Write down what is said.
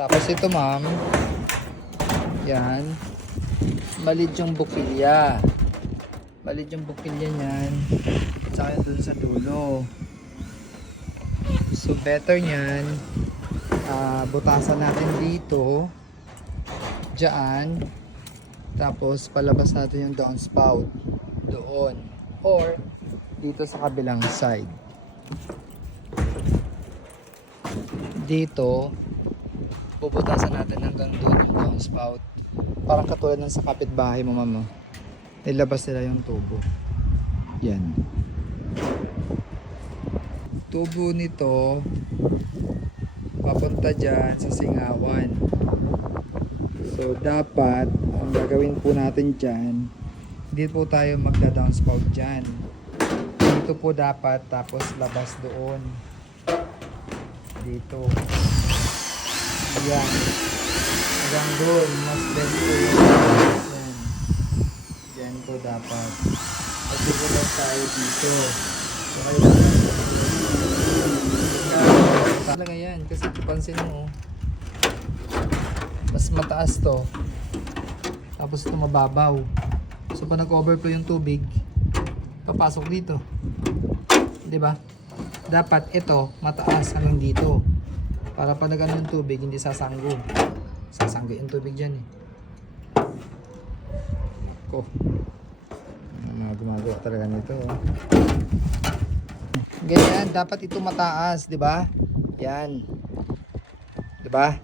Tapos ito ma'am, yan, maliit yung bukilya. Maliit yung bukilya niyan. At saka dun sa dulo. So better niyan, butasan natin dito, dyan, tapos palabas natin yung downspout doon, or dito sa kabilang side. Dito bubutasan natin hanggang doon yung downspout, parang katulad ng sa kapitbahay mo ma'am. Nilabas nila yung tubo. Yan, tubo nito papunta dyan sa singawan. So dapat ang gagawin po natin dyan, hindi po tayo magda-downspout dyan, dito po dapat, tapos labas doon dito. Yan, hanggang doon, mas ganito yun. Yan, yan po dapat. Pagsipulat tayo dito. So kayo talaga yan, kasi pansin mo mas mataas to, tapos ito mababaw. So pag nag-overflow yung tubig, papasok dito, di ba? Dapat ito mataas hanggang dito, para pag nag-ano yung tubig, hindi sasanggo yung tubig dyan eh. Ko, mga gumagawa talaga nito ganyan, dapat ito mataas, di ba? Yan, di ba?